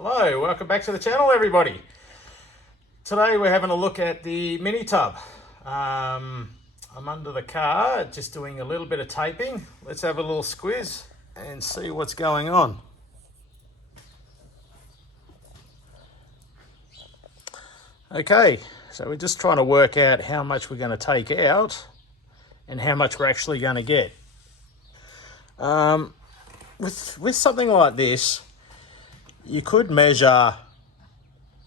Hello, welcome back to the channel everybody. Today we're having a look at the mini tub. I'm under the car just doing a little bit of taping. Let's have a little squiz and see what's going on. Okay, so we're just trying to work out how much we're going to take out and how much we're actually going to get. With something like this, you could measure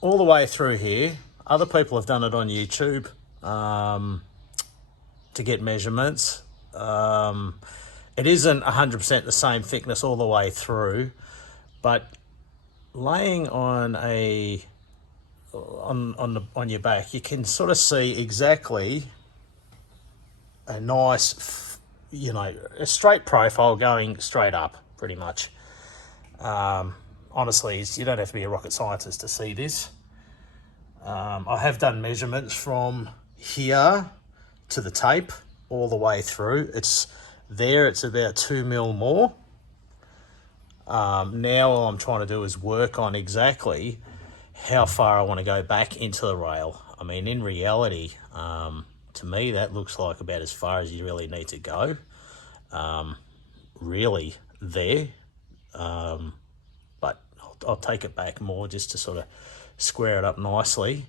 all the way through here. Other people have done it on YouTube to get measurements. It isn't 100% the same thickness all the way through, but laying on on your back, you can sort of see exactly a nice, a straight profile going straight up, pretty much. Honestly, you don't have to be a rocket scientist to see this. I have done measurements from here to the tape all the way through. It's about 2 mil more. Now all I'm trying to do is work on exactly how far I want to go back into the rail. I mean, in reality, to me, that looks like about as far as you really need to go. Really there. But I'll take it back more just to sort of square it up nicely.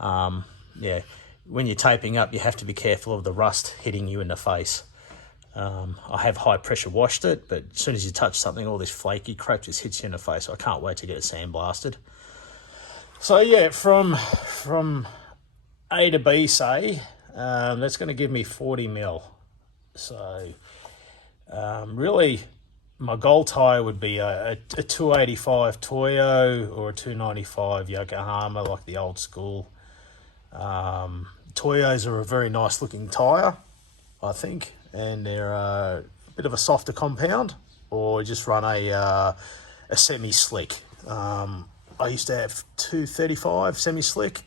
Yeah, when you're taping up, you have to be careful of the rust hitting you in the face. I have high pressure washed it, but as soon as you touch something, all this flaky crap just hits you in the face. So I can't wait to get it sandblasted. So yeah, from A to B, say, that's going to give me 40 mil. So really, my goal tyre would be a 285 Toyo or a 295 Yokohama, like the old school. Toyos are a very nice looking tyre, I think, and they're a bit of a softer compound, or just run a semi-slick. I used to have 235 semi-slick,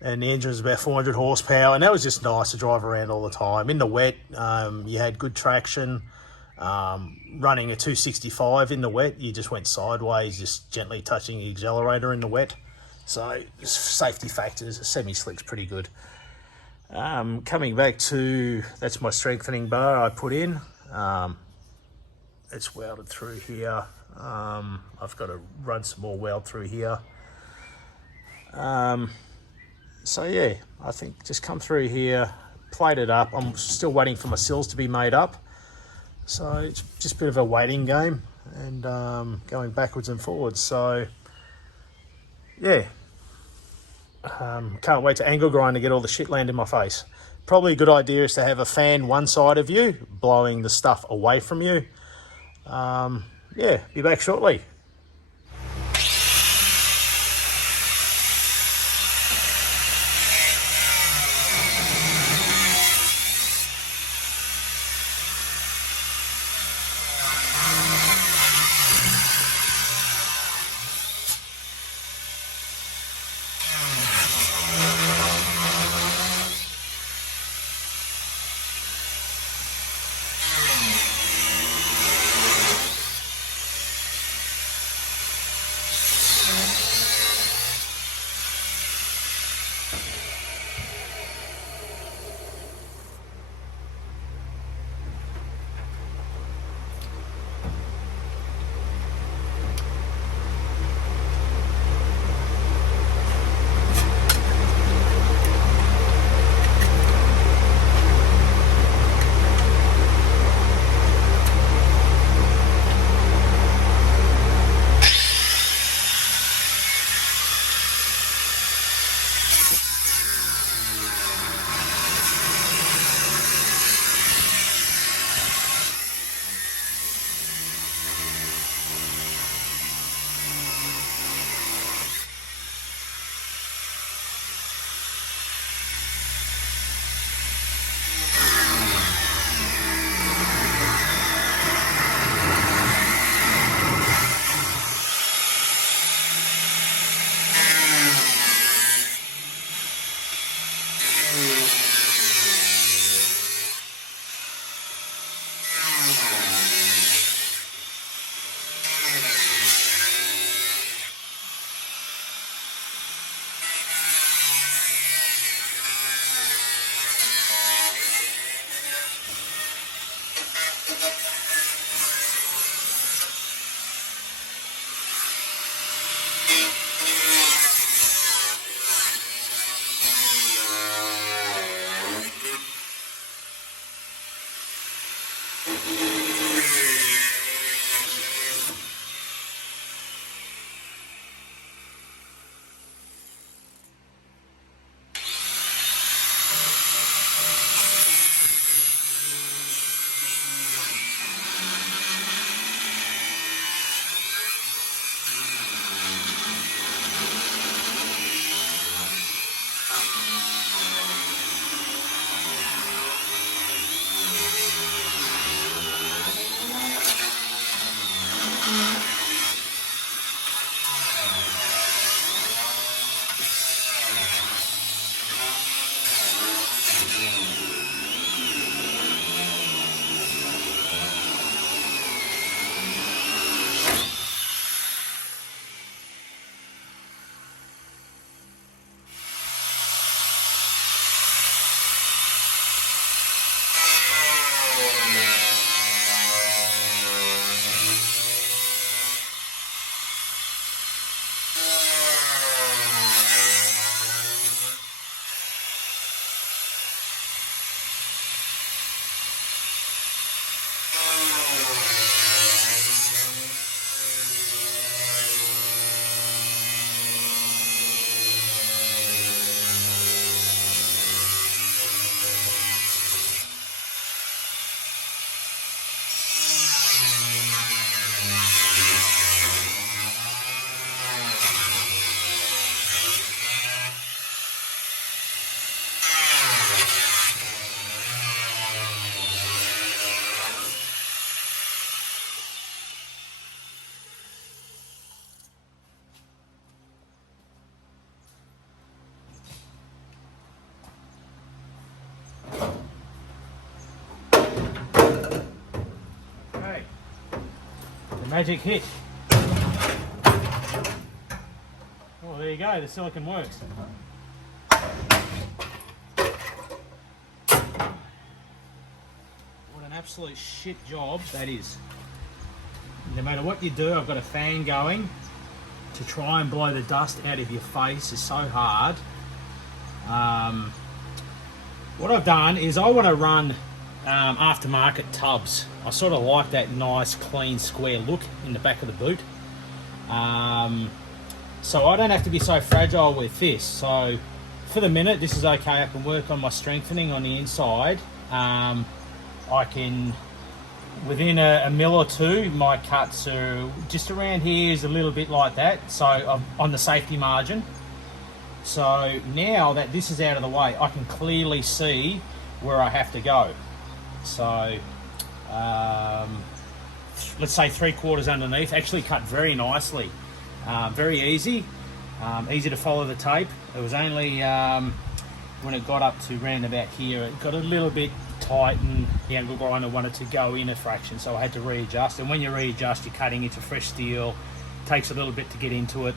and the engine was about 400 horsepower, and that was just nice to drive around all the time. In the wet, you had good traction. Running a 265 in the wet, you just went sideways, just gently touching the accelerator in the wet. So safety factors, a semi-slick's pretty good. Coming back to, that's my strengthening bar I put in. It's welded through here. I've got to run some more weld through here. So yeah, I think just come through here, plate it up. I'm still waiting for my sills to be made up. So it's just a bit of a waiting game and going backwards and forwards. So yeah, can't wait to angle grind to get all the shit land in my face. Probably a good idea is to have a fan one side of you, blowing the stuff away from you. Yeah, be back shortly. Magic hit. Well, there you go, the silicone works. What an absolute shit job that is. No matter what you do, I've got a fan going. To try and blow the dust out of your face is so hard. What I've done is I want to run aftermarket tubs. I sort of like that nice clean square look in the back of the boot, so I don't have to be so fragile with this. So for the minute this is okay. I can work on my strengthening on the inside. I can, within a mil or two, my cuts are just around here is a little bit like that, so I'm on the safety margin. So now that this is out of the way, I can clearly see where I have to go. So let's say 3/4 underneath, actually cut very nicely, very easy, easy to follow the tape. It was only when it got up to round about here, it got a little bit tight and the angle grinder wanted to go in a fraction, so I had to readjust. And when you readjust, you're cutting into fresh steel, it takes a little bit to get into it.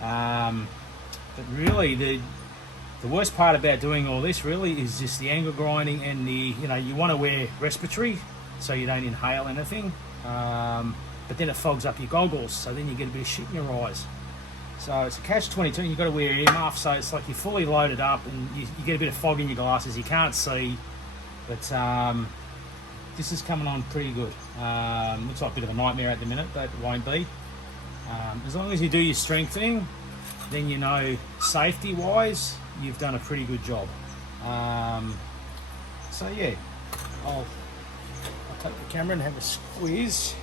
But really the worst part about doing all this really is just the angle grinding and you want to wear respiratory so you don't inhale anything, but then it fogs up your goggles, so then you get a bit of shit in your eyes. So it's a catch-22, and you've got to wear earmuffs, so it's like you're fully loaded up and you get a bit of fog in your glasses, you can't see, but this is coming on pretty good. Looks like a bit of a nightmare at the minute, but it won't be. As long as you do your strengthening, then you know safety-wise, you've done a pretty good job. So yeah, I'll take the camera and have a squeeze.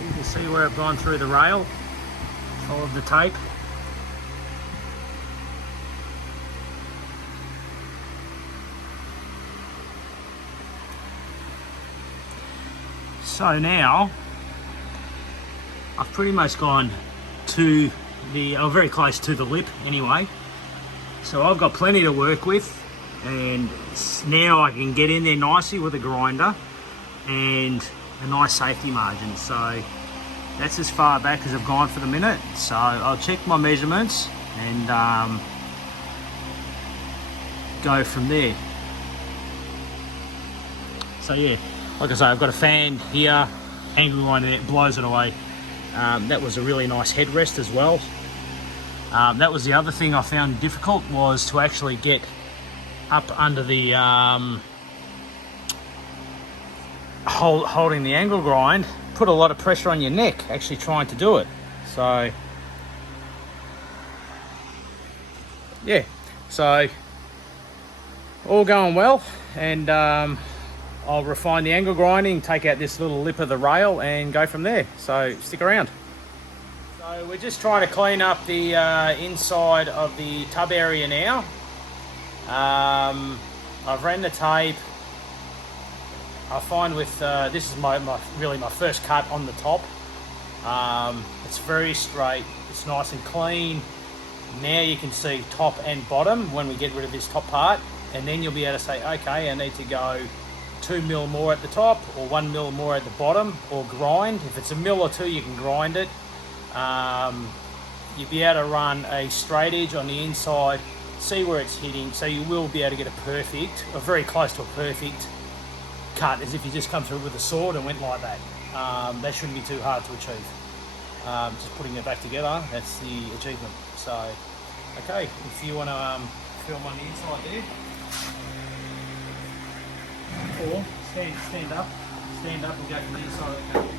You can see where I've gone through the rail, followed the tape. So now, I've pretty much gone to the, very close to the lip anyway. So I've got plenty to work with, and now I can get in there nicely with a grinder and a nice safety margin. So that's as far back as I've gone for the minute. So I'll check my measurements and go from there. So yeah, like I say, I've got a fan here, angle grinder, it blows it away. That was a really nice headrest as well. That was the other thing I found difficult, was to actually get up under the holding the angle grind. Put a lot of pressure on your neck actually trying to do it. So yeah, so all going well, and I'll refine the angle grinding, take out this little lip of the rail and go from there. So stick around. So we're just trying to clean up the inside of the tub area now. I've ran the tape. I find with this is really my first cut on the top. It's very straight, it's nice and clean. Now you can see top and bottom when we get rid of this top part, and then you'll be able to say, okay, I need to go 2 mil more at the top or 1 mil more at the bottom, or grind. If it's a mil or 2, you can grind it. You'll be able to run a straight edge on the inside, see where it's hitting, so you will be able to get a perfect, or very close to a perfect cut, as if you just come through with a sword and went like that. That shouldn't be too hard to achieve. Just putting it back together, that's the achievement. So, okay, if you want to film on the inside there, or stand up and go from the inside of the camera.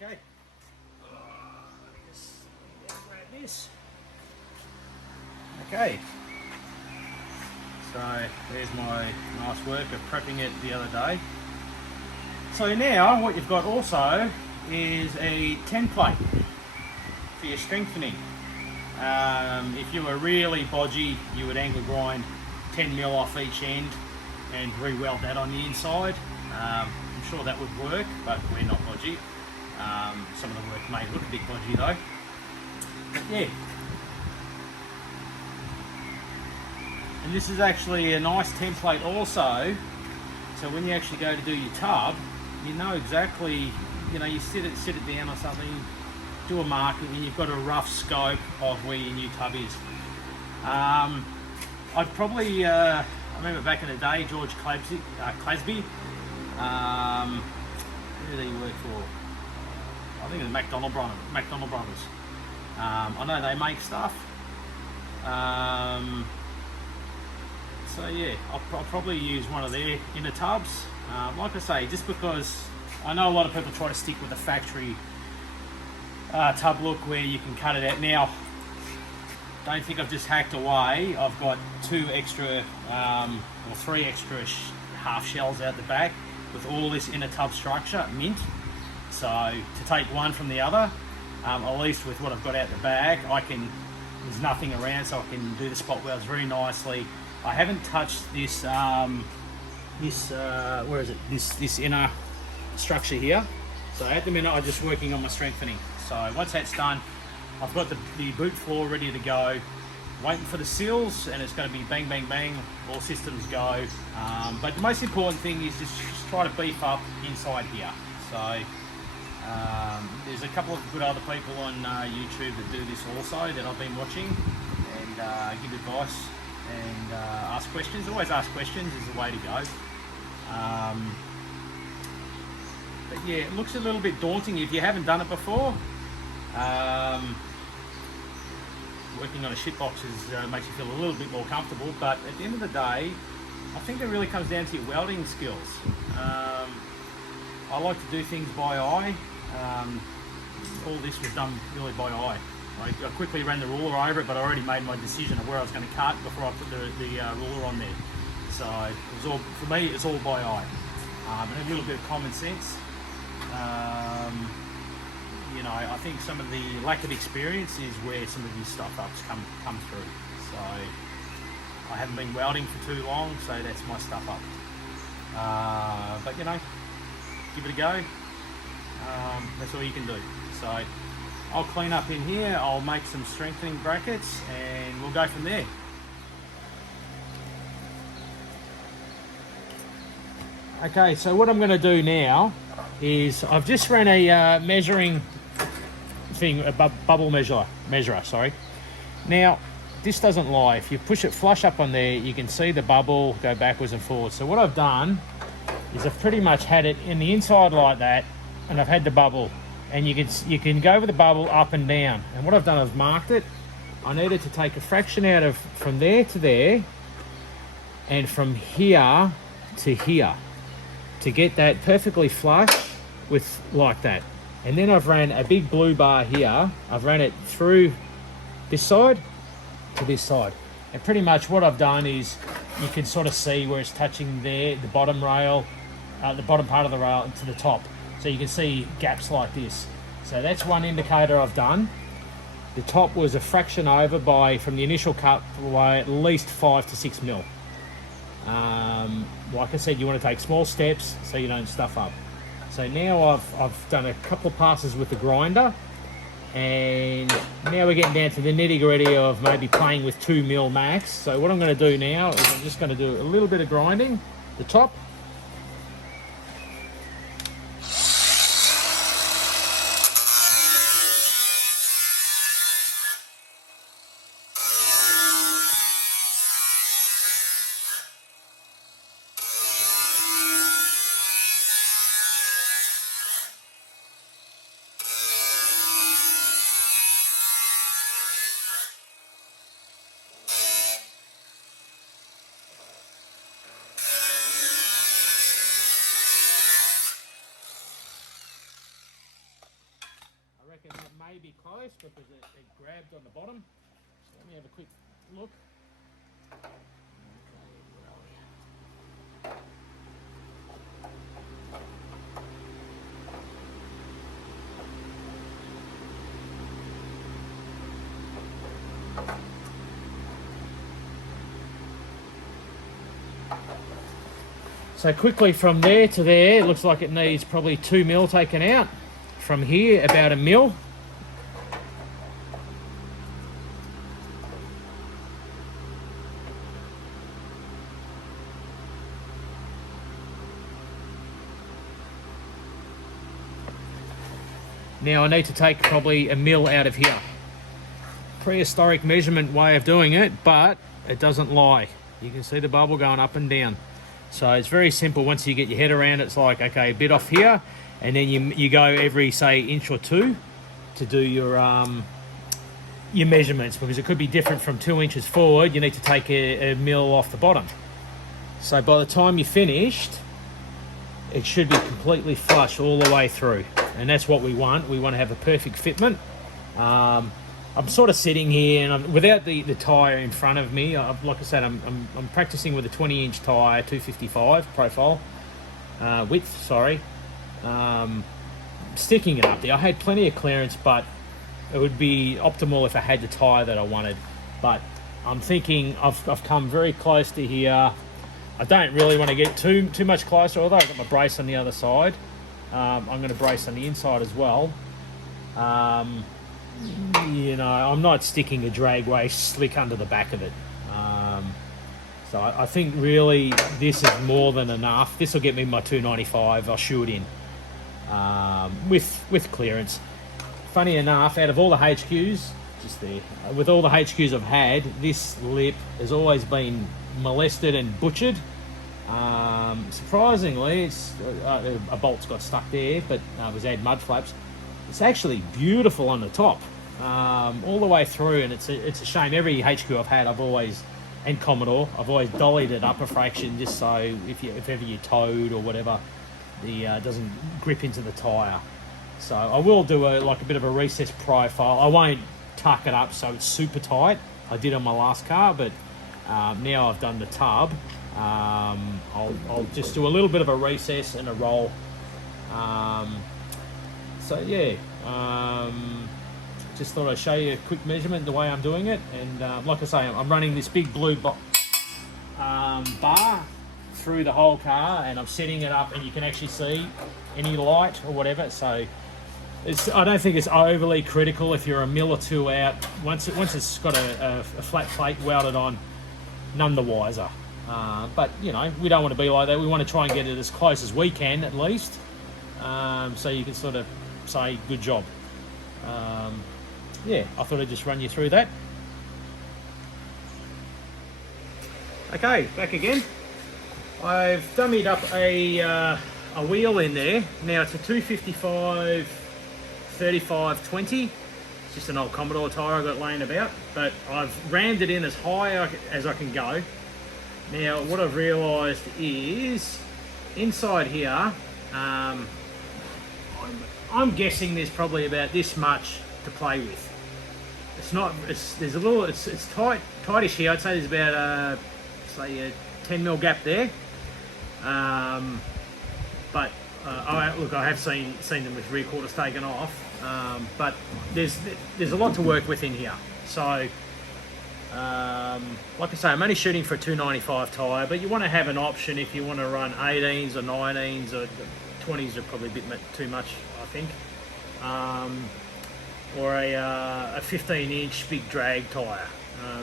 Okay, just grab this. Okay, so there's my nice work of prepping it the other day. So now what you've got also is a template for your strengthening. If you were really bodgy, you would angle grind 10 mil off each end and re-weld that on the inside. I'm sure that would work, but we're not bodgy. Some of the work may look a bit bodgy though. But yeah. And this is actually a nice template also. So when you actually go to do your tub, you know exactly, you know, you sit it down or something, do a marking, and you've got a rough scope of where your new tub is. I'd probably, I remember back in the day, George Clasby, who did he work for? I think it was McDonald Brothers. I know they make stuff. So yeah, I'll probably use one of their inner tubs. Like I say, just because I know a lot of people try to stick with the factory tub look where you can cut it out. Now, don't think I've just hacked away. I've got 2 extra or 3 extra half shells out the back with all this inner tub structure, mint. So to take one from the other, at least with what I've got out the back, there's nothing around, so I can do the spot welds very nicely. I haven't touched this, where is it? This inner structure here. So at the minute, I'm just working on my strengthening. So once that's done, I've got the boot floor ready to go, waiting for the seals, and it's going to be bang, bang, bang, all systems go. But the most important thing is just try to beef up inside here. So there's a couple of good other people on YouTube that do this also that I've been watching, and give advice and ask questions. Always ask questions is the way to go. But yeah, it looks a little bit daunting if you haven't done it before. Working on a shitbox makes you feel a little bit more comfortable, but at the end of the day, I think it really comes down to your welding skills. I like to do things by eye. All this was done really by eye. I quickly ran the ruler over it, but I already made my decision of where I was going to cut before I put the ruler on there. So it was all, for me, it's all by eye. And a little bit of common sense. You know, I think some of the lack of experience is where some of these stuff-ups come through. So I haven't been welding for too long, so that's my stuff-up. But you know, give it a go. That's all you can do. So I'll clean up in here, I'll make some strengthening brackets, and we'll go from there. Okay, so what I'm going to do now is I've just ran a measuring thing, a bubble measurer, sorry. Now, this doesn't lie. If you push it flush up on there, you can see the bubble go backwards and forwards. So what I've done is I've pretty much had it in the inside like that, and I've had the bubble. And you can go with the bubble up and down. And what I've done, I've marked it. I needed to take a fraction out of from there to there, and from here to here, to get that perfectly flush with like that. And then I've ran a big blue bar here. I've ran it through this side to this side. And pretty much what I've done is you can sort of see where it's touching there, the bottom rail, the bottom part of the rail to the top. So you can see gaps like this. So that's one indicator I've done. The top was a fraction over from the initial cut by at least 5 to 6 mil. Like I said, you want to take small steps so you don't stuff up. So now I've done a couple of passes with the grinder, and now we're getting down to the nitty gritty of maybe playing with 2 mil max. So what I'm going to do now is I'm just going to do a little bit of grinding, the top. That may be close because it grabbed on the bottom. So let me have a quick look. So quickly from there to there, it looks like it needs probably 2 mil taken out. From here, about 1 mil. Now I need to take probably 1 mil out of here. Prehistoric measurement way of doing it, but it doesn't lie. You can see the bubble going up and down. So it's very simple. Once you get your head around it, it's like, okay, a bit off here, and then you go every, say, inch or two to do your measurements, because it could be different from 2 inches forward. You need to take a mil off the bottom. So by the time you're finished, it should be completely flush all the way through, and that's what we want. We want to have a perfect fitment. I'm sort of sitting here, and without the tyre in front of me. Like I said, I'm practicing with a 20-inch tyre, 255 profile width. Sorry, sticking it up there. I had plenty of clearance, but it would be optimal if I had the tyre that I wanted. But I'm thinking I've come very close to here. I don't really want to get too much closer, although I've got my brace on the other side. I'm going to brace on the inside as well. You know, I'm not sticking a dragway slick under the back of it. So I think really this is more than enough. This will get me my 295. I'll shoe it in with clearance. Funny enough, out of all the HQs, just there, with all the HQs I've had, this lip has always been molested and butchered. Surprisingly, it's a bolt's got stuck there, but it was add mud flaps. It's actually beautiful on the top, all the way through, and it's a shame. Every HQ I've had, and Commodore, I've always dollied it up a fraction, just so if ever you towed or whatever, doesn't grip into the tyre. So I will do a bit of a recess profile. I won't tuck it up so it's super tight. I did on my last car, but now I've done the tub. I'll just do a little bit of a recess and a roll. So yeah, just thought I'd show you a quick measurement the way I'm doing it. And like I say, I'm running this big blue bar through the whole car, and I'm setting it up, and you can actually see any light or whatever. So I don't think it's overly critical if you're a mil or two out. Once it's got a flat plate welded on, none the wiser. But you know, we don't want to be like that. We want to try and get it as close as we can, at least, so you can sort of say good job. Yeah, I thought I'd just run you through that. Okay, back again. I've dummied up a wheel in there. Now it's a 255 35 20. It's just an old Commodore tyre I got laying about, but I've rammed it in as high as I can go. Now what I've realised is inside here, I'm guessing there's probably about this much to play with. It's not. There's a little. It's tightish here. I'd say there's about say a 10mm gap there. But look, I have seen them with rear quarters taken off. But there's a lot to work with in here. So like I say, I'm only shooting for a 295 tyre, but you want to have an option if you want to run 18s or 19s or 20s are probably a bit too much, I think. Or a 15-inch big drag tyre.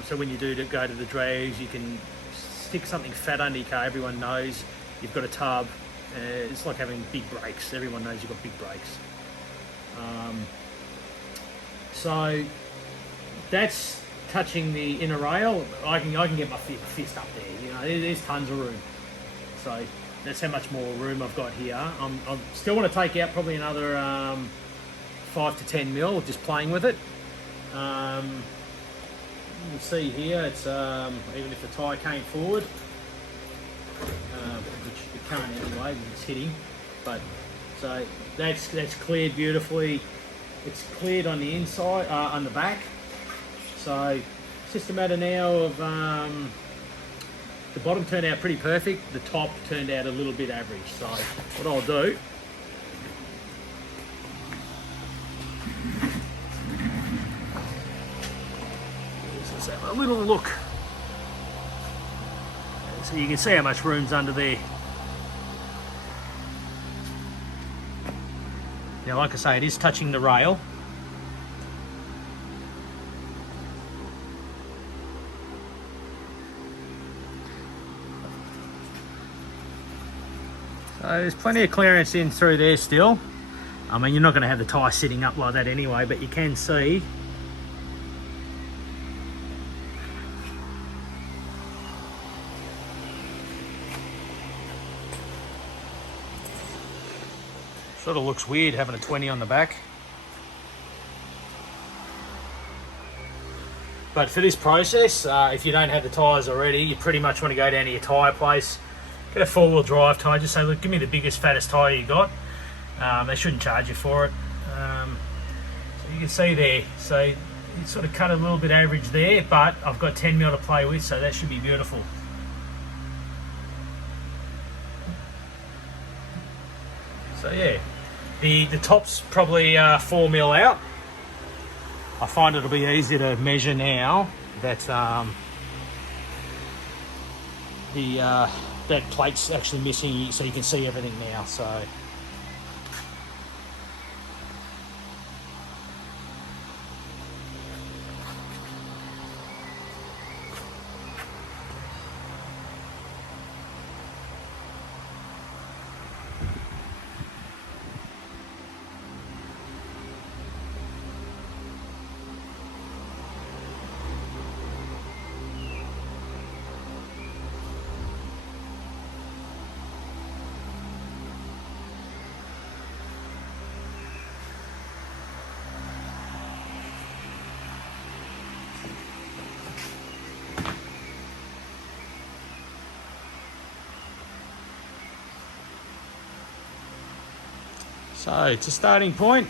So when you do go to the drags, you can stick something fat under your car. Everyone knows you've got a tub. It's like having big brakes. Everyone knows you've got big brakes. So that's touching the inner rail. I can get my fist up there. You know, there's tons of room. So that's how much more room I've got here. I still want to take out probably another 5 to 10mm, just playing with it. You can see here, it's even if the tyre came forward, which it can't anyway, it's hitting. But so that's cleared beautifully. It's cleared on the inside, on the back. So it's just a matter now of the bottom turned out pretty perfect. The top turned out a little bit average. So what I'll do, let's have a little look. So you can see how much room's under there. Now, like I say, it is touching the rail. So there's plenty of clearance in through there still. I mean, you're not going to have the tyre sitting up like that anyway, but you can see. Sort of looks weird having a 20 on the back. But for this process, if you don't have the tyres already, you pretty much want to go down to your tyre place, get a four-wheel drive tyre, just say, look, give me the biggest, fattest tyre you got. They shouldn't charge you for it. So you can see there, so it sort of cut a little bit average there, but I've got 10mm to play with, so that should be beautiful. So yeah, the top's probably 4mm out. I find it'll be easier to measure now that that plate's actually missing, so you can see everything now. So So to starting point,